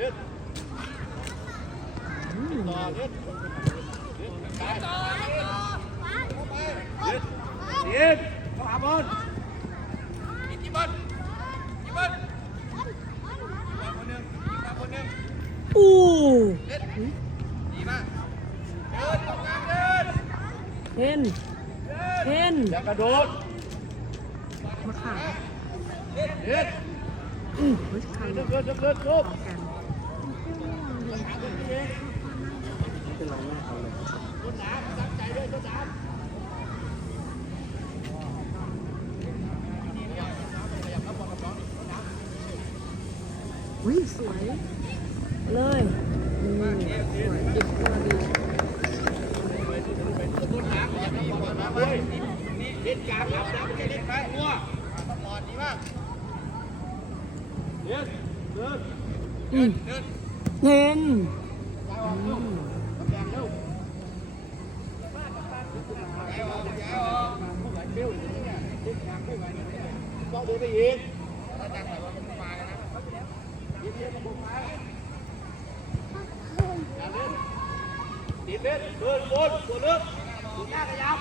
ยิงเข้าหาบอลยิงบอลยิงบอลคนหนึ่งคนหนึ่งอู้ดีมากเดินตรงกลางเดินเห็นเห็นอย่ากระโดดมาขาเดินอือเฮ้ยใครเดิเนี่ยนเดินเดินลุก แกน ต้นน้ำตั้งใจด้วยต้นน้ำ อุ้ยสวย เลยอืมสวยเก็บตัวดีต้นน้ำอย่าไปบอลมาเว้ยเล่นกลางรับนะไม่ใช่เล่นไปมั่วบอลดีมากเดินเดินอืมเดินเห็นย้ายออกลูกกำแพงเร็วย้ายออกย้ายออกผู้ไหลเเดินบนตัวลึกตัวหน้าขยับ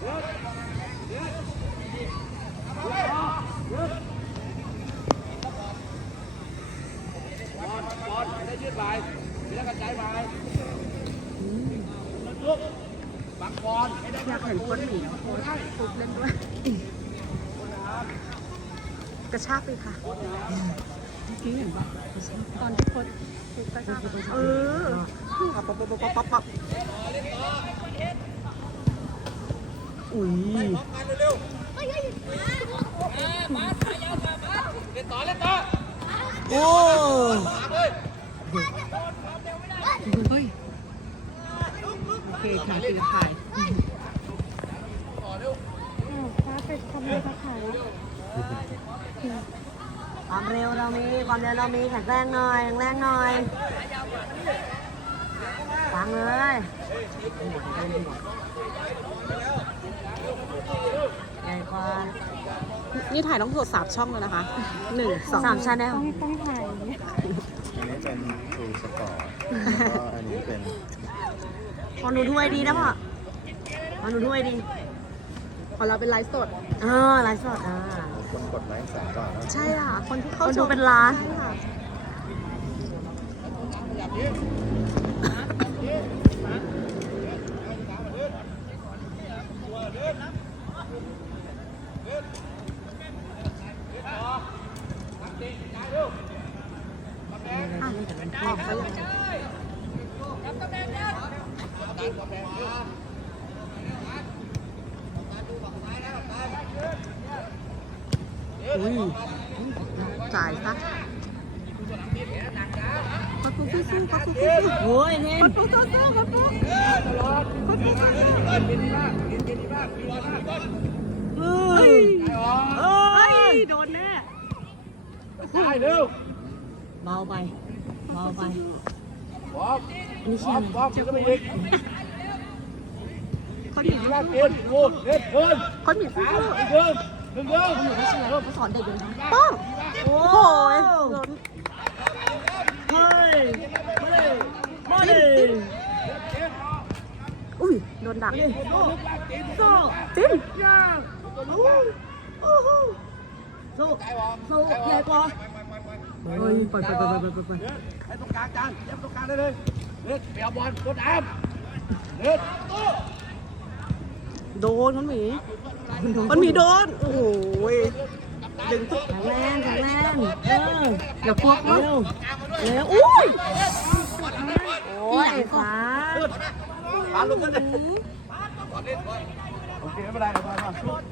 เดินเดินเดินเดินบอลบอลได้ยืดไปได้กระจายไปลุกบังบอลอยากเห็นคนหนีโค้ชฟุบเล่นด้วยกระชากไปค่ะ มื่อกี้เห็นปะตอนที่โค้ชฟุบกระชากเออปับปับปับปับปับปับอุ้ยมาเร็วๆเล่นต่อเล่นต่อโอ้มาเลยเฮ้ยโอเคค่ะคือถ่ายต่อเร็วฟ้าไปทำอะไรคะขาย ความเร็วเรามีความเร็วเรามีแข็งแรงหน่อยแข็งแรงหน่อยฟังเลยใหญ่กว่านี่ถ่ายต้องสดสามช่องเลยนะคะหนึ่งสองสามชาแนลอันนี้เป็นครูสปอร์ตแล้วก็อันนี้เป็นพอหนูถ้วยดีนะพ่อพอหนูถ้วยดีของเราเป็นไลฟ์สดเออไลฟ์สดอ่าคน กดไลค์แสนก่อนแล้วใช่ค่ะ คนที่คเข้านชดูมเป็นล้าน ใช่ค่ะ อะนี่แต่เป็นพ่อเขายั อุ้ยจ่ายซะพัดปุ๊บสู้ๆพัดปุ๊บสู้โอ้ยเนี่ยๆพัดปุ๊บสู้ๆพัดปุ๊บตลอดเล่นดีมากเล่นดีมากมีบอลมีบอลเฮ้ยย้ายออกเอ้ยโดนแน่ได้เร็วเบาไปเบาไปบอลอันนี้บเชีอยลร์บอลจะไปยิงคนหยินีงแรกเกมโอ้เล่นเดินคนหนีสาสู้มอีกเดินหนึ่งเดินหนูไม่เชียร์เขา สอนเด็กอยู่นะป้อง โอ้โอ้ยโดนเฮ้ยเฮ้ยมาดิอุ้ย โดนดักโซ่จิ้มย่างโอ้โหสู้สู้ใหญ่กว่าเฮ้ยปล่อยปล่อยปล่อยปล่อยปล่อยเดินไปตรงกลางจานเย็บตรงกลางได้เลยเดินไปเอาบอลกดน้ำเดินโดนคนหมี คนหมีโดน โอ้โหยดึงทุกแข็งแรงแข็งแรงเออเดี๋ยวพวกเร็วเร็วอุ้ยโอ้ยฟ้าปาลุกขึ้นเลยบอลเล่นบอลโอเคไม่เป็นไรบอลบอล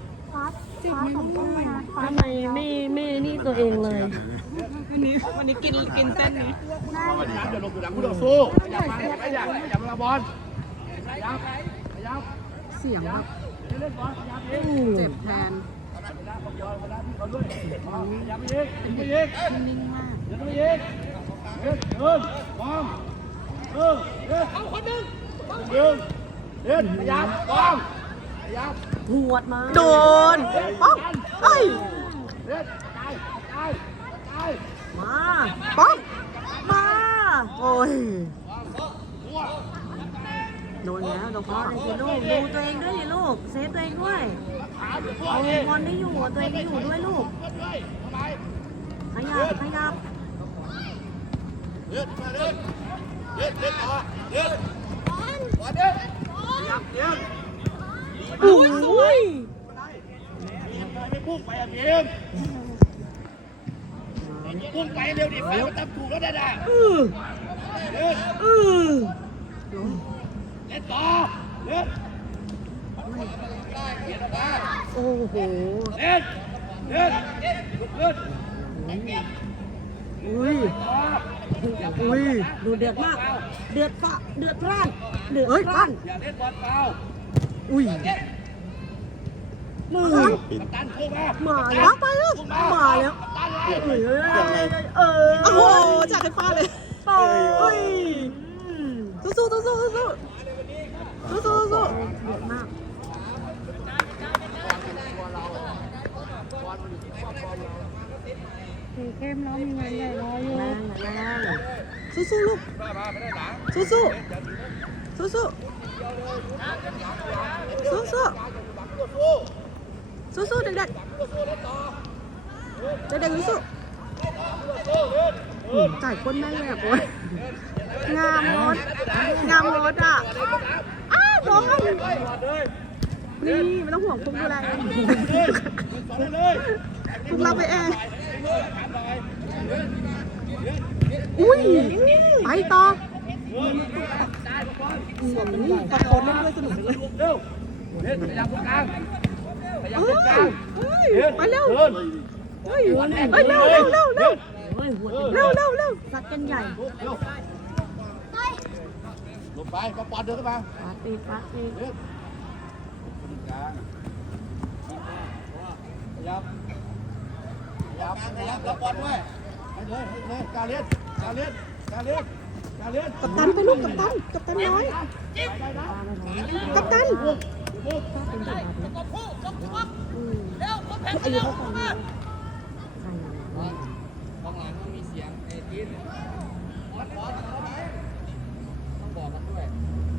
ทำไมไม่ไม่นี่ตัวเองเลยวันนี้วันนี้กินกินเส้นนี้พยายามอย่าลงอยู่หลังผู้ต่อสู้พยายามมาพยายามพยายามมาบอลพยายามพยายามเสียงแบบ เจ็บแทนเป็นเด็กนิ่งมากเอาคนหนึ่งหวดมาโดนป๊อกเอ้ยมาป๊อกมา โอ้ย โดนแล้วโดนพอเขาเลยสิลูก ดูตัวเองด้วยสิลูก เซฟตัวเองด้วยเอาบอลได้อยู่เอาตัวเองได้อยู่ด้วยลูก ขยับขยับเลือดมาเลือดเลือดเลือดต่อเลือดบอลเลือดยับเลือดโอ้ยไม่พุ่งไปอะเบียมพุ่งไปเร็วดิไปมันตำถูกแล้วได้ด่าอือเลือดอือ เล่นต่อเลือดเขียนโอ้โหเล่นเลือดเลือดอุ้ยอุ้ยดูเดือดมาก เดือดปะเดือดพลานเดือดเฮ้ยพลานอย่าเล่นบอลเปล่าอุ้ยมือมาแล้วไปแล้วมาแล้วเลยเอ้ยเออโอ้โหจากไฟฟ้าเลยเฮ้ยสู้สู้สู้สู้ สู้สู้สู้เด็ดมากเข้มแล้วมีงานใหญ่รออยู่งานใหญ่สู้สู้ๆลูกสู้ๆสู้ๆสู้ๆสู้ๆสู้ๆเด็กๆเด็กๆสู้จ่ายคนแม่เลยอะโอ้ยงามมดงามมดอะ อ้าวร้อนนี่ไม่ต้องห่วงพุงดูแลเองต่อเลยเลยพุงเราไปเองอุ้ยไปต่อตะโกนเล่นด้วยสนุกจังเลยเร็วเล่นขยับตรงกลางขยับเอ้ตรงกลางยเฮ้ยไปเร็วเดินเฮ้ยเฮ้ยเร็วเร็วเร็วเร็วเฮ้ยหัวเร็วเร็วเร็วซัดกันใหญ่ เร็วลงไปก็ปอนเดินขึ้นมาฟาดปีกฟาดปีกเร็วกลางขยับขยับขยับแล้วบอลด้วยไปเลยไปเลยการเล่นการเล่นการเล่นการเล่นกัปตันไปลูกกัปตันกัปตันน้อยกัปตันบุกเป็นแบบอืมอายุเท่ากัน ใช่ ข้างหลังมันมีเสียงไอ้ทีนบอลบอลเข้าไหมต้องบอกกันด้วย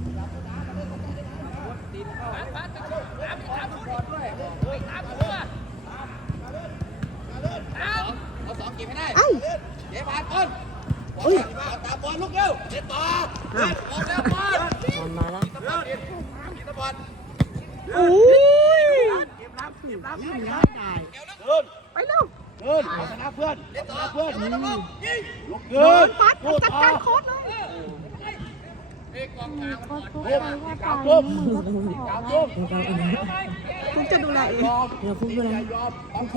ตีนเข้าตามตามตามบอลด้วยตามหัวเอาสองเก็บให้ ได้ไอ้เดี๋ยวผ่านต้นบอลตามบอลลูกเร็วเล่นต่อเล่นบอลเร็วบอลบอลมาแล้วตะบอลกินตะบอลโอ้ยเก็บรับเก็บรับเดินไปเร็วเดินชนะเพื่อนชนะเพื่อนลุกโดเดินนฟัดจัดการโค้ดเลย ฟุกจะดูแลเองเดี๋ยวพุ่งไปเลยอย่ายอมบางค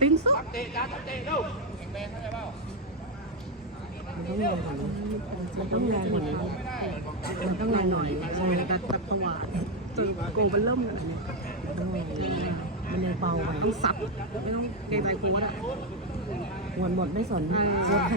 ติ้งสู้ตักเตะจ้าเตะเร็วแข็งแรงเข้าใจเปล่ามันต้องแรงกว่านี้มันต้องแรงกว่านี้มันต้องแรงหน่อยใช่แล้วก็ตัดตัวจนโกมันเริ่มเลยมันต้องแรงมันเลยเบาไปต้องซับไม่ต้องเกรงใจโค้ดอะหวนหมดไม่สนโคตรใคร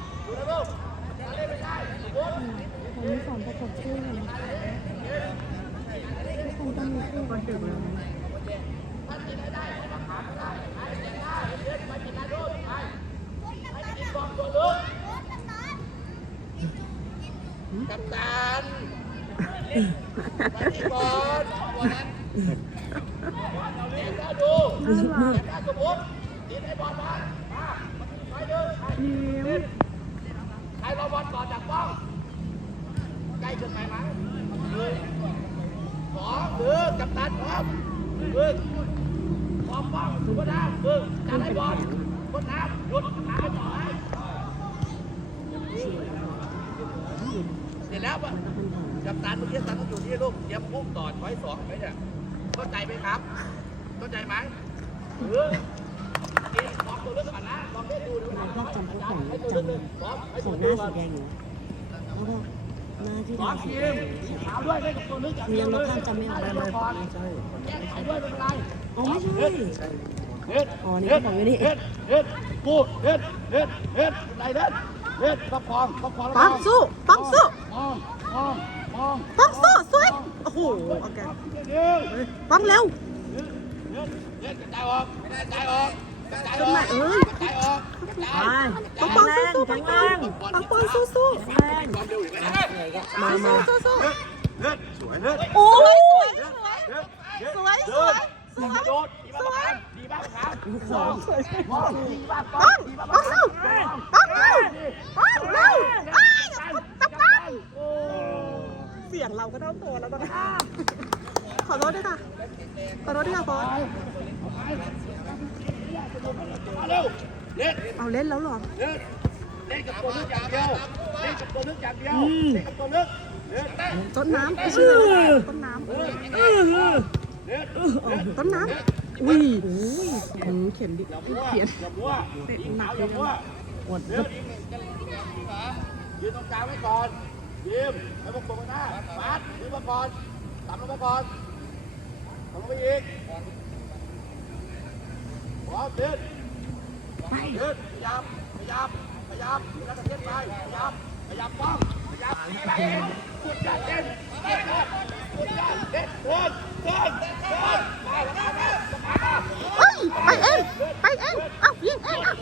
กัปตันมาที่บอลวันนั้นเด็กก็ดูเด็กก็สมมติดีได้บอลมามาไปเดินใครรอบอลก่อนจากป้อง ใกล้เกินไปไหมเลยสองหรือกัปตันครับมึงพร้อมป้องสุภาพมึงจะได้บอลคนน้ำหยุดน้ำต่อให้เสร็จแล้วปะกัปตันเมื่อกี้ตันต้อยู่ที่ลูกเตรียมพุ่งต่อช้อยสองไหมเนี่ยเข้าใจไหมครับ เข้าใจไหมเออนี่ลองตัวเลือกก่อนนะลองเราชอบจำพวกของจำของหน้าสีแดงอยู่ แล้วก็หน้าที่สอทางสีทีแดมงถามด้วยเล่นกับตัวนึกอย่างคือเดียยัวงเลรับยภาพจำไม่ออกไม่เลยไม่พอแก้ไขด้วยไม่เป็นไรอ๋อไม่ใช่เฮ็ดอ๋อนี่เฮ็ดก็บอกอยู่นี่เฮ็ดเฮ็ดกูเฮ็ดเฮ็ดเฮ็ดไหนเฮ็ดเฮ็ดประคองประคองปังสู้ปังสู้มองมองมองปังสู้สวยโอ้โหโอเคเดี๋ยวปังเร็วเฮ็ดเฮ็ดกระจายออกกระจายออกกระจายอขึ้นอกมาเอ้ยกระจายออกกระจาย ปังปังสู้สู้ปังปังปังปังสู้สู้มเร็วอีกแล้วมามาสู้สู้เฮ็ดสวยเฮ็ดโอ้ยสวยเฮ็ดเฮ็ดสวยสวยสวยโดดดีมากดีมากครับสองมองดีมากปังปังสู้ปังเร็วปังเร็วอ้ตับปังเสียงเราก็เท่าตัวแล้วตอนนี้ขอโทษด้วยค่ะขอโทษด้วยค่ะบอส เร็วเฮ็ดเอาเล่นแล้วเหรอเล่นเล่นกับตัวนึกอย่างเดียวเล่นกับตัวนึกอย่างเดียวเล่นกับตัวนึกเล่นต้นน้ำไม่ใช่เลยต้นน้ำเล่นต้นน้ำอุ้ยอุ้ยหืมเขียนดิอย่ามัวเขียนอย่ามัวยิงขาวอย่ามัวปวดเล่นยืนตรงกลางไว้ก่อนยืมให้พวกผมหน้าฟาดยืนมาก่อนต่ำลงมาก่อนต่ำลงไปอีกพร้อมเดิน เดินขยับขยับขยับแล้วก็เส้นไปขยับขยับป้องขยับกดจัดเต้นเต้นกดจัดเต้นเดินเดินเดินไปแล้วมามามาเฮ้ยไปเองไปเองเอ้ายิงเองอะ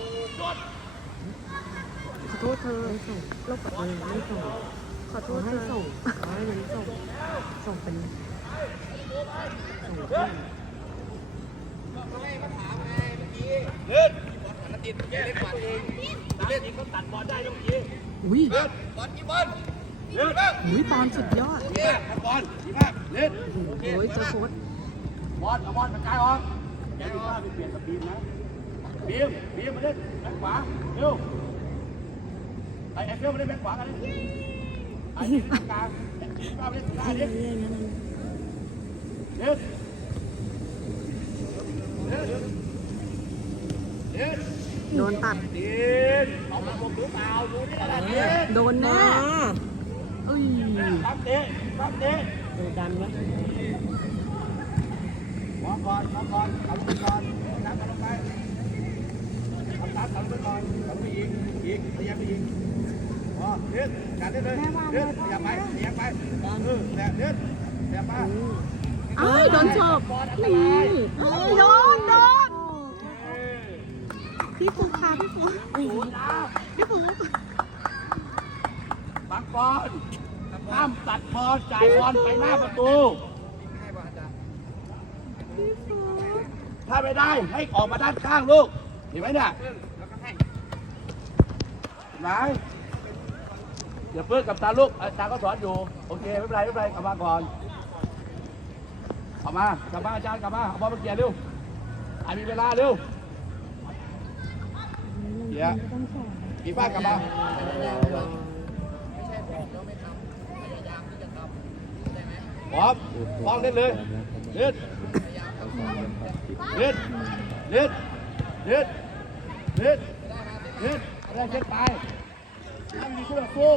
ขอโทษเธอส่งลบกับเธอไม่ส่งขอโทษเธอส่งให้มันส่งส่งเป็นส่งเพื่อนเล่น บอลติดเล่นบอลเองเล่นเองก็ตัดบอลได้ทุกทีอุ้ยเล่นบอลกี่บอลเล่นอุ้ยตอนสุดยอดดีมากบอลดีมากเล่นโอ้ยเจอโค้ดบอลเอาบอลกระจายออกอย่าดีว่าไปเปลี่ยนกับบีมนะบีมบีมมาเล่นแบ็คขวาเร็วไอ้ไอ้เฟลมาเล่นแบ็คขวากันเลยไอ้ที่กลางไอ้ที่กลางมาเล่นกลางเล่นเล่นเล่นเล่น โดนตัดเล่นเอามาลงหรือเปล่าดูนี่อะไรเล่นโดนแน่อุ้ยรับเตะรับเตะโดนดันวะมองก่อนมองก่อนเอาลงไปก่อนนับเอาลงไปเอาตามเอาลงไปก่อนเอาไปอีกอีกพยายามไปอีกอ๋อเล่นการเล่นเลยเล่นพยายามไปพยายามไปเออแหละเล่นแหละมาเอ้ยโดนชอบนี่เอ้ยโดนโดน พี่ฟูค่ะพี่ฟูพี่ฟูบางบอลห้ามตัดบอลจ่ายบอลไปหน้าประตู พี่ฟูถ้าไม่ได้ให้ออกมาด้านข้างลูก เห็นไหมเนี่ยไหนอย่าเพิ่งกับตาลูกอาจารย์ก็สอนอยู่ โอเคไม่เป็นไรไม่เป็นไรกลับมาก่อนกลับมากลับมาอาจารย์กลับมาเอาบอลมาเกียร์เร็วอ้มีเวลาเร็ว ยร์กีบ้านกับมาพร้อมพร้อมเล่นเลยเล่นเล่นเล่นเล่นเล่นเล่นอะไรเช็ดไปถ้าม่มีคู่ต่อสู้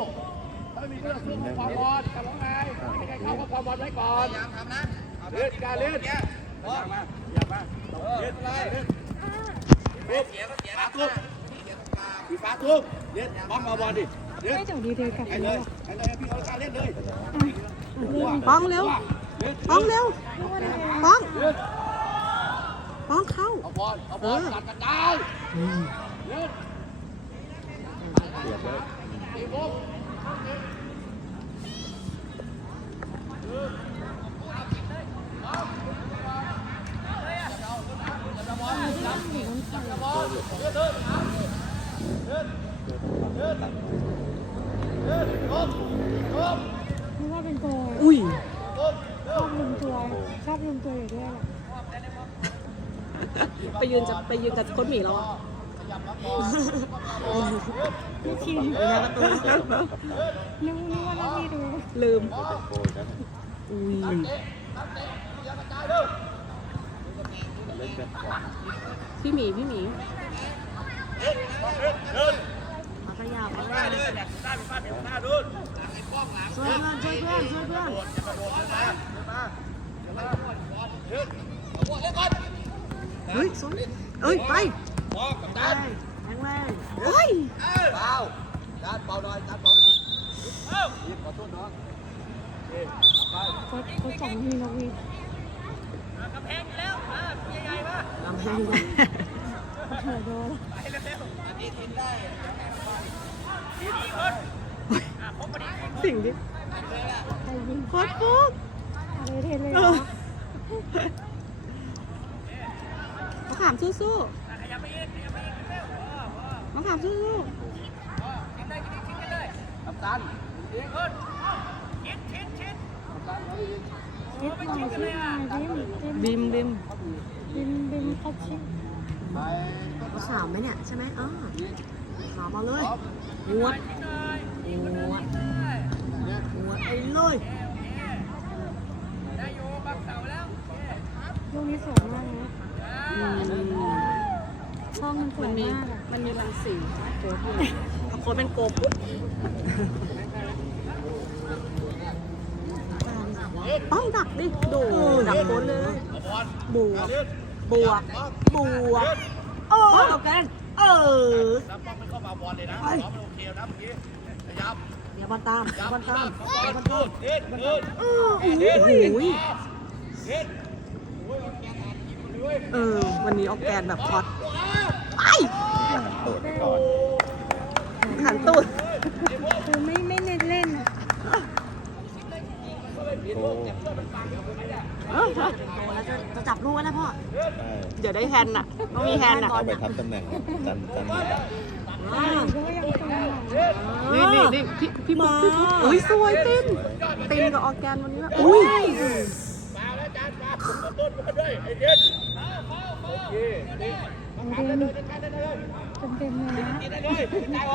ถ้าม่มีคู่ต่อสู้ก็ความบอลกับน้องนายไม่ใครเข้าก็ความบอลไว้ก่อนทำนะเล่นการเล่นอยากมาอย่ามาเล่นเล่นเสียก็เสียนะ สีฟ้าทุบเล่นบอลมาบอลดิเล่นไม่จังดีเทกับไปเลยไปเลยพี่เอาการเล่นเลยป้องเร็วป้องเร็วป้องป้องเข้าเอาบอลเอาบอลตัดกระจายเล่นเสียบไว้ตีมุก นึกว่าเป็นโกยอุ้ย ชอบลุมตัวชอบลุมตัวอยู่ด้วยแหละไปยืนจะไปยืนกับโค้ดหมีแล้วอะพี่คิมอยู่หน้านึกว่าน้องมีดูลืม อุ้ยพี่หมีพี่หมี มาขยับมาเลยช่วยเพื่อนช่วยเพื่อนช่วยเพื่อนเฮ้ยสวยเอ้ยไปไปแรงแรงเฮ้ยเบาด้านเบาหน่อยด้านเบาหน่อยขอโทษน้องโค้ชโค้ชสองมีนกวีลำแพงเลยเถอะโดนสิ่งที่ใครยิง โคตรฟุกอะไรเทเลยมะขามสู้ๆมะขามสู้กัปตันคิดลองชิดมาดิมดิมดิมดิมดิมเขาชิด ไปมะขามไหมเนี่ยใช่ไหมอ่าขามมาเลยงวดงวดงวดไปเลยลูกนี้สวยมากนะอืมช่องมันสวยมากอะมันมีรังสีโค้ดอยู่เอาโค้ดเป็นโกปุ๊บป้องดักดิ โดดักโค้ดเลยบวก บวก บวก เออเอาแกนเออแล้วป้องไม่เข้ามาบอลเลยนะน้องมันโอเคนะเมื่อกี้ขยับเดี๋ยวบอลตามเดี๋ยวบอลตามบอลพูดเด็ดเด็ดเออโอ้โหเด็ดเออ วันนี้ออกแกนแบบฮอตไปตรวจก่อนหันตูดคือไม่ไม่เน้นเล่นอะ โอ้แล้วจะจะจับลูกแล้วนะพ่อ ใช่เดี๋ยวได้แฮนด์อะ ต้องมีแฮนด์อะเอาไปทับตำแหน่งจันจันหนึ่งอ่าก็ยังตรงหลังนี่นี่นี่พี่พี่มาเฮ้ยสวยตินตินกับออร์แกนวันนี้แบบอุ้ยมาแล้วจานมาต้นมาด้วยไอ้เด็ดโอเคเด็ดเอาเต็มจัดการได้เลยเต็มเต็มเลยนะกินได้เลยจ่าย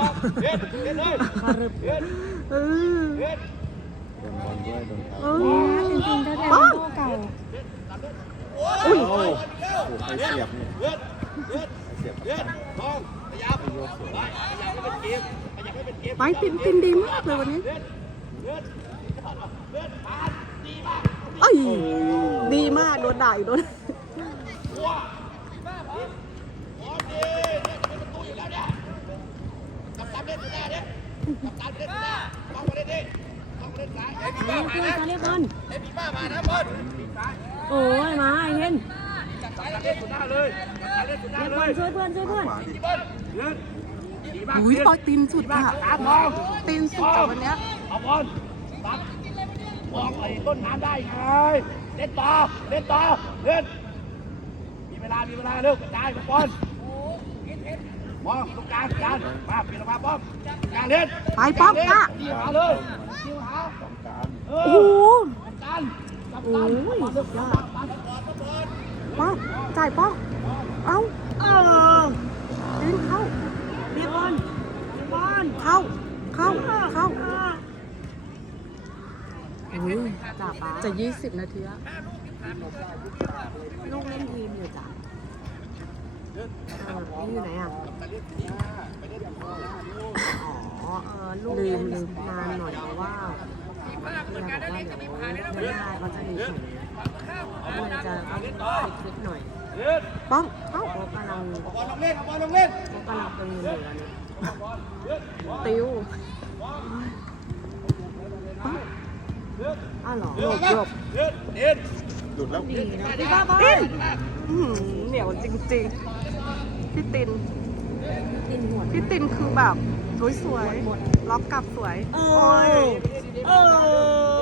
ออ ออเด็ดโดนบอลด้วยโดนเอเท้าอจริงๆถ้าแทนพ่อเก่าอุ้ยโอ้โหใครเสียบเนี่ยเด็ดเด็ดใครเสียบเด็ดทองขยับไปขยับให้เป็นเกมขยับให้เป็นเกมไปตินตินดีมากเลยวันนี้เด็ดเด็ดเด็ดผ่านดีมากเอ้ยดีมากโดนด่าอีกโดนว้าพร้อมดีเนี่ยเป็นประตูอยู่แล้วเนี่ยกับตันเล่นหน้าเนี่ยกับตันเล่นหน้าต้องมาเล่นดิ ต้องมาเล่นซ้ายไอ้พี่บ้าเพื่มาอนนะจะเรียกบอลไอ้พี่บ้ามานะบอลโอ้ยมาไอ้เห็นกับตันเล่นสุดหน้าเลยกับตันเล่นสุดหน้าเรียกเลบอลยช่วยเพื่อนช่วยเพื่อนที่บอลเล่นดีมากอุ้ยปอยตีนสุดมากค่ะขาทองตีนสุดอะวันเนี้ยเอาบอลตัดมองไอ้ต้นน้ำได้ไงเล่นต่อเล่นต่อเล่นมีเวลามีเวลาเร็วกระจายบอล มองตรงกลางจานมาเปลี่ยนออกมาป้อมกลางเล่นไปป้อมเล่นค่ะดีมาเลยดีมาสองการเอโอ้โหกัปตันกัปโอ้ตันยสุดยอดป้องจ่ายป้องเอ้าเออตีนเข้าเรียกบอลเรียกบอลเข้า เข้า เข้าอุ้ยจ่าป้าจะยี่สิบนาทีล้วลูกเล่นทีมอยู่จ้ะ ออนี่อยู่ไหนอะ อ๋อเออลูกลืมลืมนานหน่อยเพราะว่าพี่ยาบอกว่าเดี๋ยวไม่ได้เขาจะมีแข่งก็เลยจะต้องฟิตๆหน่อย ป้อมเอ้าเขากำลังบอลลงเล่นบอลลงเล่นเขากำลังเป็นอยู่แล้วเนี่ยติวป้อมอ้าวเหรอหลบหลบเล่นเล่นหลุดแล้วดีนะพี่ป้าป้าอื้อหือเหนียวจริงๆ พี่ติน ตินหัวพี่ตินคือแบบสวยสวยๆล็อกกลับสวย โอ้ยเออ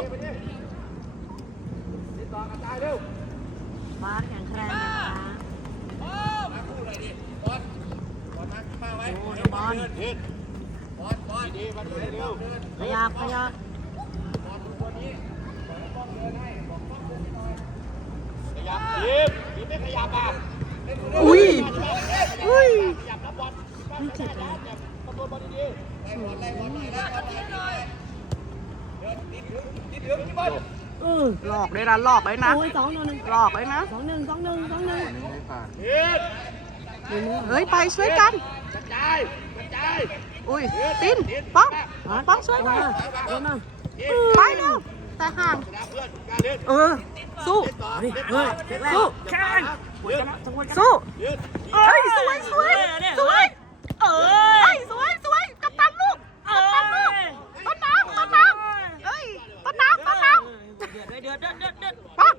ติดต่อกันตายเร็วบ้านแข็งแรงนะคะมาคู่เลยดิบอลบอลมามาไว้โอ้ยบอลเดินบอลบอลดีมาดูเร็วขยับขยับขยับทีมทีมไม่ขยับอะ อุ้ย อุ้ยขยับนะบอลไม่เจ็บนะเนี่ยประตูบอลดีๆไล่บอลไล่บอลหน่อยไล่บอลหน่อยเดินติดถึงติดถึงที่บอลเออหลอกด้วยนะหลอกด้วยนะ โอ้ยสองหนึ่งหลอกด้วยนะ สองหนึ่งสองหนึ่งสองหนึ่งไม่ผ่านเฮ็ดเฮ้ยไปช่วยกันกระจายกระจายอุ้ยตินป้องป้องช่วยหน่อยไปเร็ว แต่ห่างนะเพื่อนการเล่นเออ สู้ต่อเล่นต่อเล่นสู้แข่งยืดสู้ยืดเฮ้ยสวยสวยสวยเอเฮ้ยสวยสวยกัปตันลูกกัปตันลูกต้นน้ำต้นน้ำเฮ้ยต้นน้ำต้นน้ำเดือดเดือดเดือดเดือดเดือดป้อง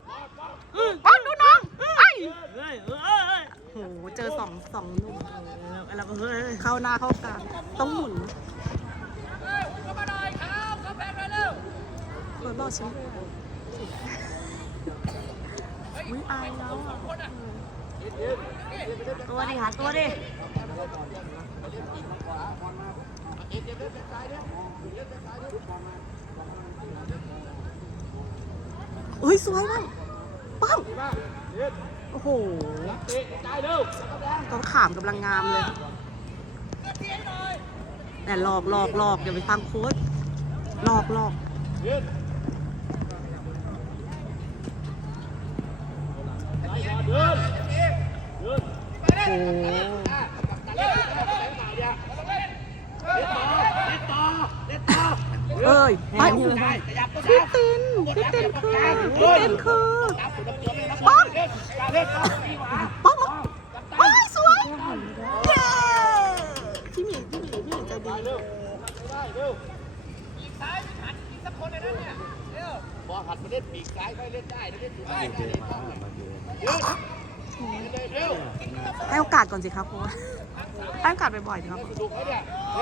ป้องดูน้องไอ้เฮ้ยเฮ้ยโหเจอสองสองลูกเราก็เฮ้ยเข้าหน้าเข้ากลางต้องหมุน เปิดบอลฉันด้วยอุ้ยอายแล้วอะตัวดิหาตัวดิเฮ้ยสวยมากป้งโอ้โหต้องขามกำลังงามเลย แต่หลอกหลอกหลอกอย่าไปฟังโค้ชหลอกหลอก ยืดยืดยืด โอ้เล่นต่อเล่นต่อเล่นต่อเอ้ยไปพี่ตินพี่ตินคือพี่ตินคือป้องป้องเฮ้ยสวยเย้พี่หมีพี่หมีพี่หมีใจดีเร็วได้เร็วปีกซ้ายหันอีกสักคนในนั้นเนี่ยเร็วพอหันมาเล่นปีกซ้ายค่อยเล่นได้เล่นอยู่ได้เดิ ให้โอกาสก่อนสิครับโค้ชให้โอกาสบ่อยๆสิครับถูกไหมเนี่ยเ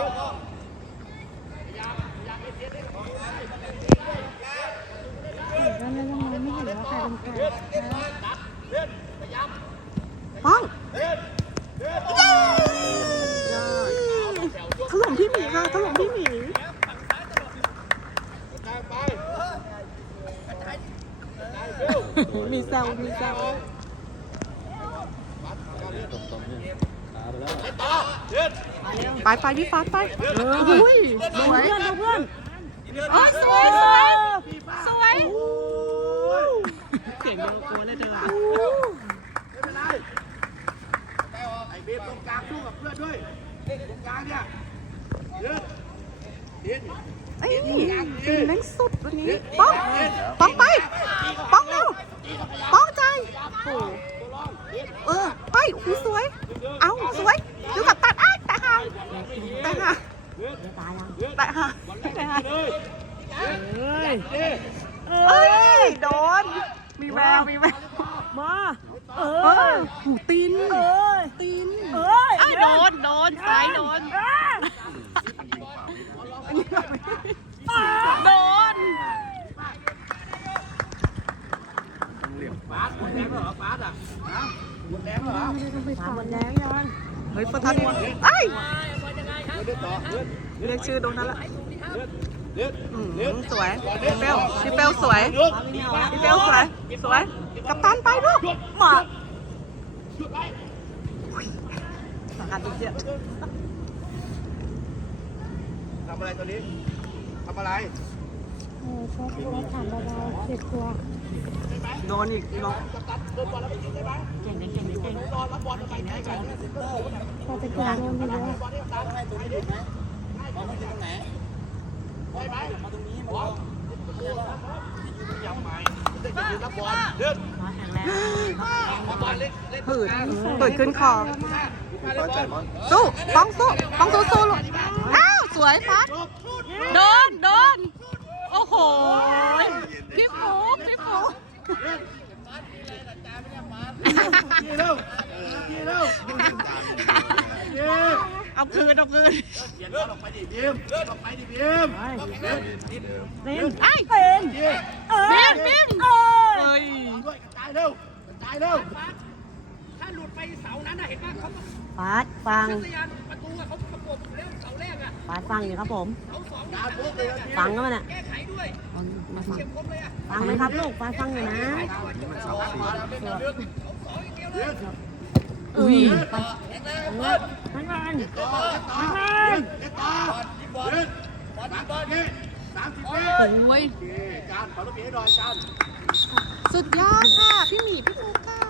ป็นใครเย้ถล่มพี่หมีค่ะถล่มพี่หมี กางไป มีแซวมีแซว ตรงๆเนี่ยขาไปแล้ว ต่อยืด ไปไปพี่ฟ้าไปอุ้ยสวย เพื่อนเพื่อนโอ้ยสวยสวยสวยเสียงเดียวกลัวเลยเธอไม่เป็นไรไอ้เบฟตรงกลางสู้กับเพื่อนด้วยตรงกลางเนี่ยยืดยืดเอ้ยตีนแม่งสุดวันนี้ป้องป้องไปป้องเร็วป้องใจโอ้เออไปอุ้ยสวย เอาสวยดูกับตัดไอ้แต่ห่างแต่ห่าง ตายยัง แต่ห่างแต่ห่าง เลย เฮ้ย เอ๊ะ เอ้ยโดน มีแววมีแวว มาเอ เอ อ อหูตีน เอ้ย ตีน เอ้ย ไอ้โดนโดนซ้ายโดน โดน ฟาสหมดแรงเหรอฟาสอะฮะหมดแรงเหรอ มาหมดแล้วยัง เฮ้ยประทัดไอ้ย ยืดต่อยืด เรียกชื่อโดนนั่นละ ยืดยืด อืม ยืด สวยพี่เปลวพี่เปลวสวย ยืด พี่เปลวสวย สวย กับตันไปลูก หยุด มา หยุดไป สังกัดตุ๊กเจี๊ยทำอะไรตัวนี้ทำอะไรโดนอีกนองตัดเดินบอลแล้วไปยิงได้ไหมเก่งเก่งเก่งเก่งรอรับบอลไปไหนก่อนบอลที่ตามให้ตัวนี้ไหมบอลที่ตรงไหนไปไหมมาตรงนี้บอลยังไม่ได้ยืนรับบอลเดินมาแข็งแรงบอลเล่นเล่นหืดหืดขึ้นคอ สู้ป้องสู้ป้องสู้สู้ลูกอ้าวสวยฟัดโดนโดนโอ้โหพี่ฟูพี่ฟูเร็วทีเร็วทีเอาคืนเอาคืนเขียนบอลออกไปดิบีมเดินออกไปดิบีมเล่นไอ้เป็นทีเออเบี้ยงเบี้ยงเออเฮ้ยด้วยกระจายเร็วกระจายเร็วถ้าหลุดไปเสานั้นน่ะเห็นป่ะเขา ฟาดฟังพยานประตูอะเขาประกบเร็วเสาแรกอะฟาดฟังอยู่ครับผมเสาสองการปุ๊บเลยฟังก็มันอะแก้ไขด้วยเฉียบคมเลยอะฟังไหมครับลูกฟาดฟังอยู่นะอุ้ยทั้งนั้นต่นมันโอ้ยสุดยอดค่ะ พี่หมีพี่มุกค่ะ